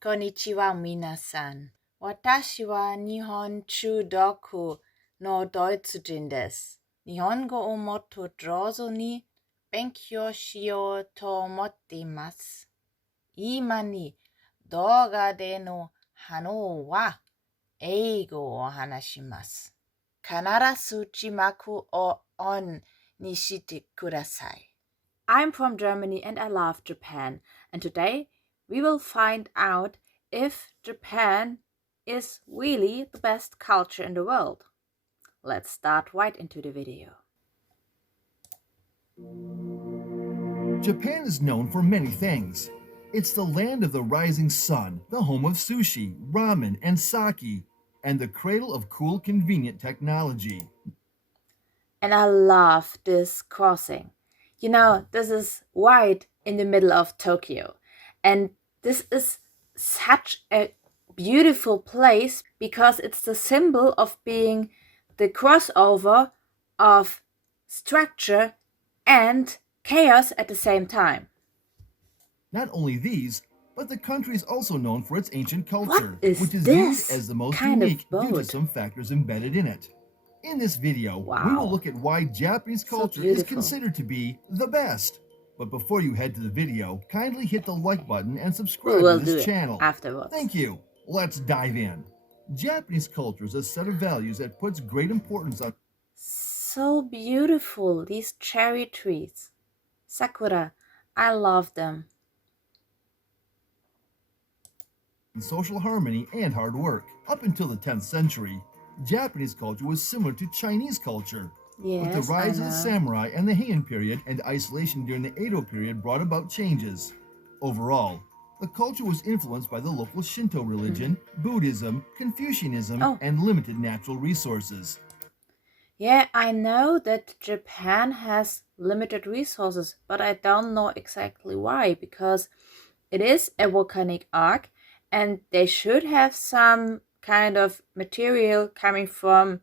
こんにちは、皆さん。私は日本中国のドイツ人です。日本語をもっと上手に勉強しようと思っています。今に動画での反応は英語を話します。必ず字幕をオンにしてください。I'm from Germany and I love Japan. And today we will find out if Japan is really the best culture in the world. Let's start right into the video. Japan is known for many things. It's the land of the rising sun, the home of sushi, ramen, and sake, and the cradle of cool, convenient technology. And I love this crossing. You know, this is right in the middle of Tokyo. And this is such a beautiful place because it's the symbol of being the crossover of structure and chaos at the same time. Not only these, but the country is also known for its ancient culture, What is which is this viewed as the most kind of unique due to boat? some factors embedded in it. In this video, we will Wow. look at why Japanese So culture is beautiful. considered to be the best. But before you head to the video, kindly hit the like button and We subscribe will to do this it channel. afterwards. Thank you. Let's dive in. Japanese culture is a set of values that puts great importance on So beautiful, these cherry trees. Sakura, I love them. social harmony and hard work. Up until the 10th century, Japanese culture was similar to Chinese culture. With the Yes, rise I of the know. samurai and the Heian period and isolation during the Edo period brought about changes. Overall, the culture was influenced by the local Shinto religion, Buddhism, Confucianism, Oh. and limited natural resources. Yeah, I know that Japan has limited resources, but I don't know exactly why, because it is a volcanic arc and they should have some kind of material coming from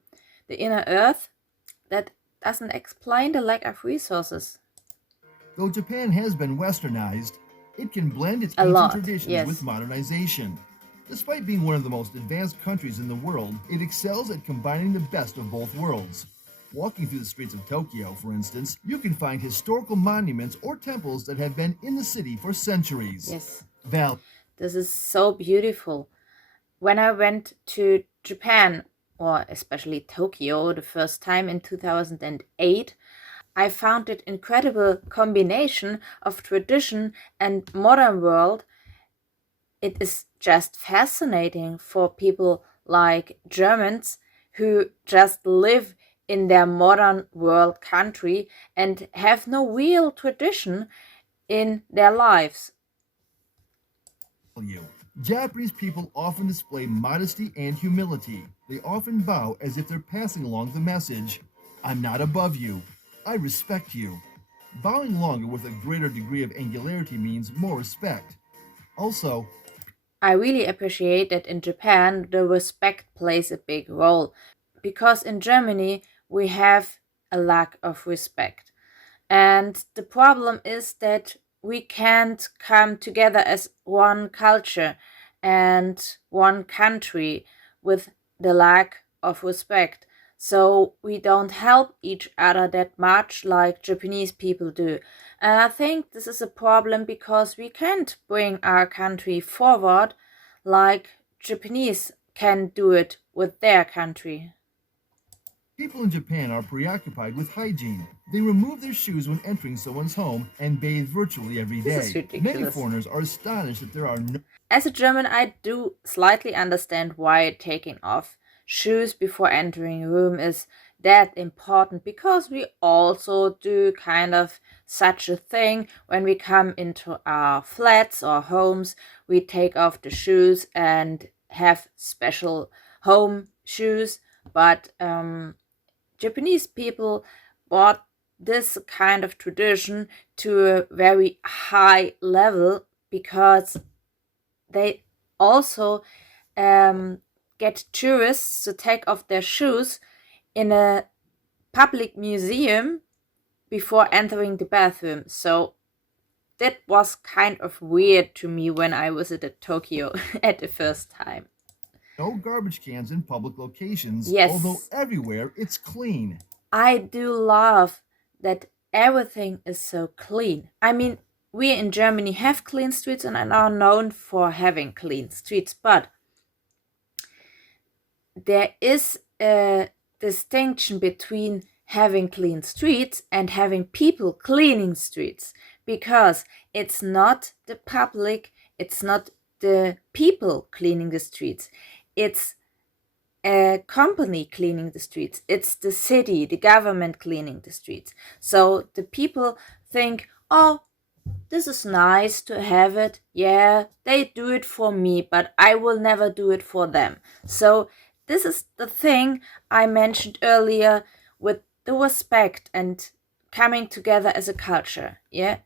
the inner earth that doesn't explain the lack of resources. Though Japan has been westernized, it can blend its A ancient lot, traditions yes. with modernization. Despite being one of the most advanced countries in the world, it excels at combining the best of both worlds. Walking through the streets of Tokyo, for instance, you can find historical monuments or temples that have been in the city for centuries. Yes. Val- This is so beautiful. When I went to Japan, or especially Tokyo, the first time in 2008, I found it incredible combination of tradition and modern world. It is just fascinating for people like Germans who just live in their modern world country and have no real tradition in their lives. Japanese people often display modesty and humility. They often bow as if they're passing along the message, I'm not above you, I respect you. Bowing longer with a greater degree of angularity means more respect. Also, I really appreciate that in Japan the respect plays a big role, because in Germany we have a lack of respect. And the problem is that we can't come together as one culture and one country with the lack of respect. So we don't help each other that much like Japanese people do. And I think this is a problem because we can't bring our country forward like Japanese can do it with their country. people in Japan are preoccupied with hygiene. They remove their shoes when entering someone's home and bathe virtually every day. This is ridiculous. Many foreigners are astonished that there are no As a German, I do slightly understand why taking off shoes before entering a room is that important, because we also do kind of such a thing when we come into our flats or homes. We take off the shoes and have special home shoes, but Japanese people brought this kind of tradition to a very high level because they also get tourists to take off their shoes in a public museum before entering the bathroom. So that was kind of weird to me when I visited Tokyo at the first time. No garbage cans in public locations, although Yes, everywhere it's clean. I do love that everything is so clean. I mean, we in Germany have clean streets and are known for having clean streets, but there is a distinction between having clean streets and having people cleaning streets, because it's not the public, it's not the people cleaning the streets, it's a company cleaning the streets, it's the city, the government cleaning the streets. So the people think, oh, this is nice to have it. Yeah, they do it for me, but I will never do it for them. So this is the thing I mentioned earlier with the respect and coming together as a culture. Yeah.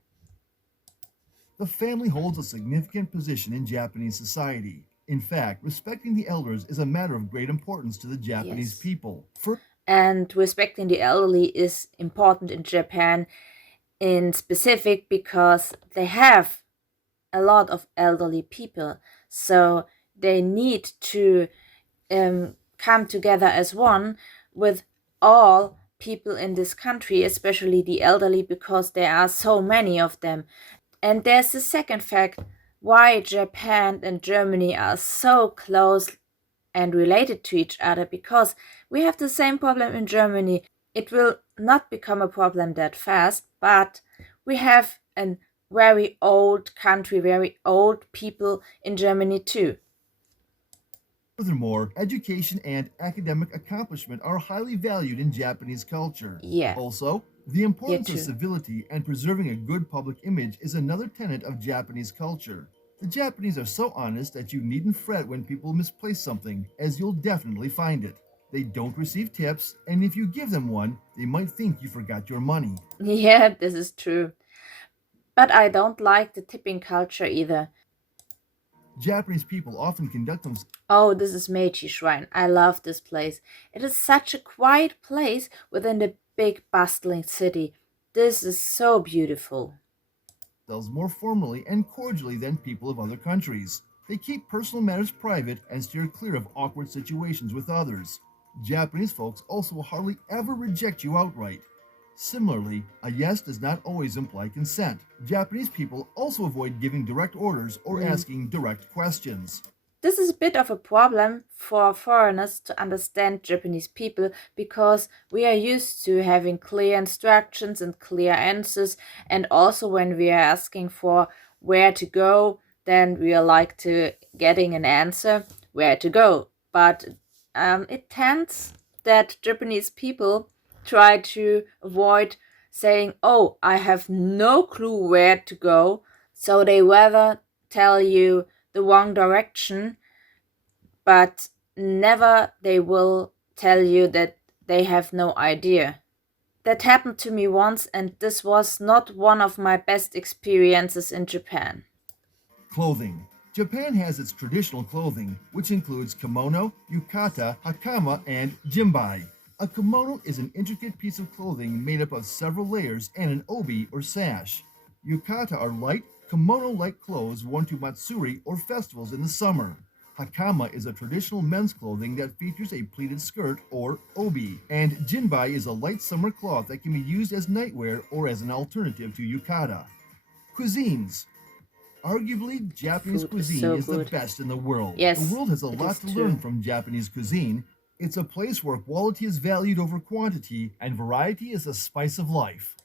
The family holds a significant position in Japanese society. In fact, respecting the elders is a matter of great importance to the Japanese Yes. people. And respecting the elderly is important in Japan in specific because they have a lot of elderly people. So they need to come together as one with all people in this country, especially the elderly, because there are so many of them. And there's the second fact why Japan and Germany are so close and related to each other, because we have the same problem in Germany. It will not become a problem that fast, but we have a very old country, very old people in Germany too. Furthermore, education and academic accomplishment are highly valued in Japanese culture. Yeah, Also, the here importance of too. civility and preserving a good public image is another tenet of Japanese culture. The Japanese are so honest that you needn't fret when people misplace something, as you'll definitely find it. They don't receive tips, and if you give them one, they might think you forgot your money. Yeah, this is true. But I don't like the tipping culture either. Japanese people often conduct themselves Oh, this is Meiji Shrine. I love this place. It is such a quiet place within the big bustling city. This is so beautiful. more formally and cordially than people of other countries. They keep personal matters private and steer clear of awkward situations with others. Japanese folks also hardly ever reject you outright. Similarly, a yes does not always imply consent. Japanese people also avoid giving direct orders or Mm. asking direct questions. This is a bit of a problem for foreigners to understand Japanese people because we are used to having clear instructions and clear answers, and also when we are asking for where to go, then we are like to getting an answer where to go. But it tends that Japanese people try to avoid saying, "Oh, I have no clue where to go," so they rather tell you the wrong direction, but never they will tell you that they have no idea. That happened to me once, and this was not one of my best experiences in Japan. Clothing. Japan has its traditional clothing, which includes kimono, yukata, hakama, and jimbai. A kimono is an intricate piece of clothing made up of several layers and an obi or sash. Yukata are light, kimono-like clothes worn to matsuri or festivals in the summer. Hakama is a traditional men's clothing that features a pleated skirt or obi, and jinbai is a light summer cloth that can be used as nightwear or as an alternative to yukata. Cuisines. Arguably, Japanese Food is cuisine so is the good. best in the world. Yes, The world has a it lot is to learn true. from Japanese cuisine. It's a place where quality is valued over quantity, and variety is the spice of life.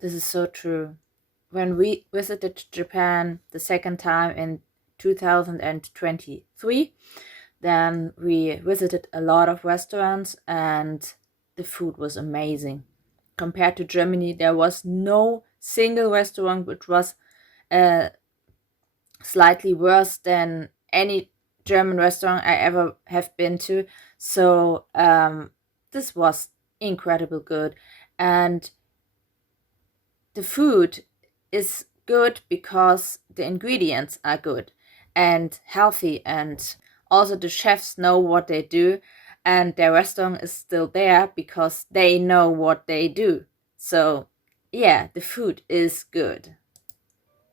This is so true. When we visited Japan the second time in 2023, then we visited a lot of restaurants and the food was amazing. Compared to Germany, there was no single restaurant which was uh, slightly worse than any German restaurant I ever have been to. So this was incredible good. And the food is good because the ingredients are good and healthy, and also the chefs know what they do, and their restaurant is still there because they know what they do. So yeah, the food is good.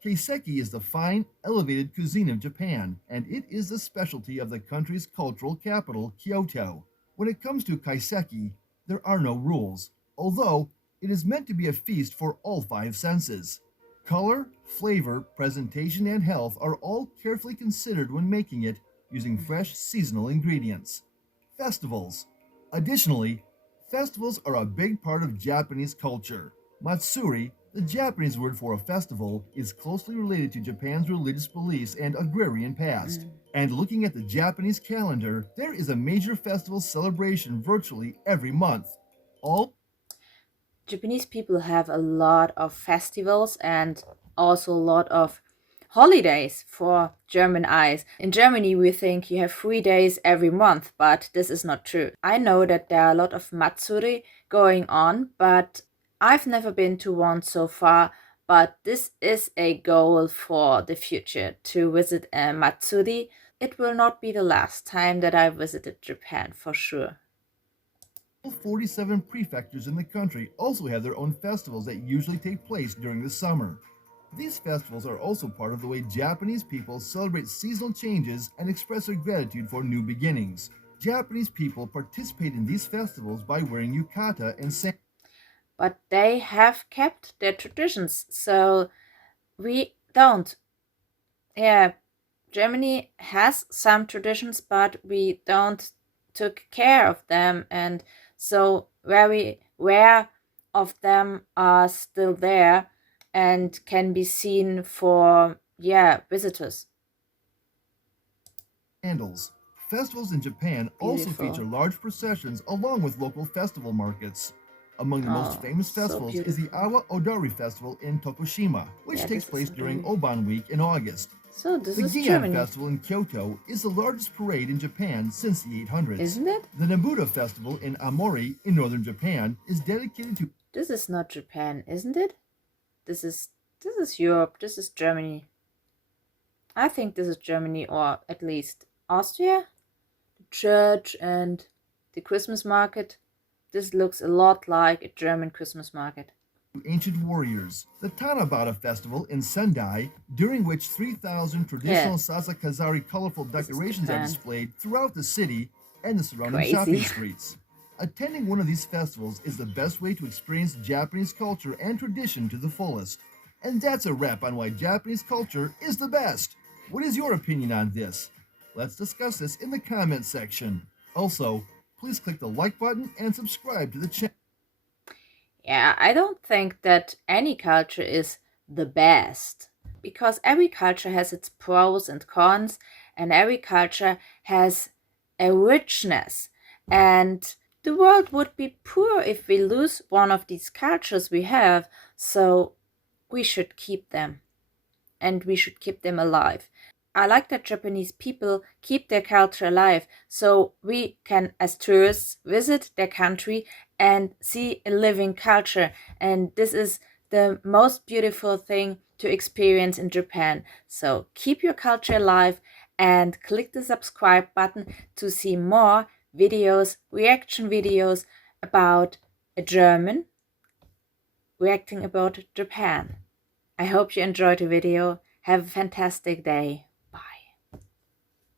Kaiseki is the fine, elevated cuisine of Japan, and it is the specialty of the country's cultural capital, Kyoto. When it comes to kaiseki, there are no rules, although it is meant to be a feast for all five senses. Color, flavor, presentation, and health are all carefully considered when making it using fresh seasonal ingredients. Festivals. Additionally, festivals are a big part of Japanese culture. Matsuri, the Japanese word for a festival, is closely related to Japan's religious beliefs and agrarian past. And looking at the Japanese calendar, there is a major festival celebration virtually every month. All Japanese people have a lot of festivals and also a lot of holidays for German eyes. In Germany, we think you have 3 days every month, but this is not true. I know that there are a lot of Matsuri going on, but I've never been to one so far. But this is a goal for the future, to visit a Matsuri. It will not be the last time that I visited Japan, for sure. 47 prefectures in the country also have their own festivals that usually take place during the summer. These festivals are also part of the way Japanese people celebrate seasonal changes and express their gratitude for new beginnings. Japanese people participate in these festivals by wearing yukata and sandals. But they have kept their traditions, so we don't. Yeah, Germany has some traditions, but we don't took care of them, and so very rare of them are still there and can be seen for visitors. Festivals in Japan also Beautiful. feature large processions along with local festival markets. Among the most Oh, famous so festivals is the beautiful. Awa Odari Festival in Tokushima, which Yeah, takes this is place during Odari. Oban Week in August. So this The is Gion Germany, Festival in Kyoto is the largest parade in Japan since the 800s. isn't it? The Nabuta Festival in Amori in northern Japan is dedicated to This is not Japan, isn't it? This is Europe. This is Germany. I think this is Germany, or at least Austria. The church and the Christmas market. This looks a lot like a German Christmas market. ancient warriors. The Tanabata Festival in Sendai, during which 3,000 traditional Sasakazari colorful This is decorations are Japan. displayed throughout the city and the surrounding Crazy. shopping streets. Attending one of these festivals is the best way to experience Japanese culture and tradition to the fullest. And that's a wrap on why Japanese culture is the best. What is your opinion on this? Let's discuss this in the comments section. Also, please click the like button and subscribe to the channel. Yeah, I don't think that any culture is the best, because every culture has its pros and cons, and every culture has a richness. And the world would be poor if we lose one of these cultures we have, so we should keep them, and we should keep them alive. I like that Japanese people keep their culture alive, so we can, as tourists, visit their country and see a living culture. And this is the most beautiful thing to experience in Japan. So keep your culture alive and click the subscribe button to see more videos, reaction videos about a German reacting about Japan. I hope you enjoyed the video. Have a fantastic day.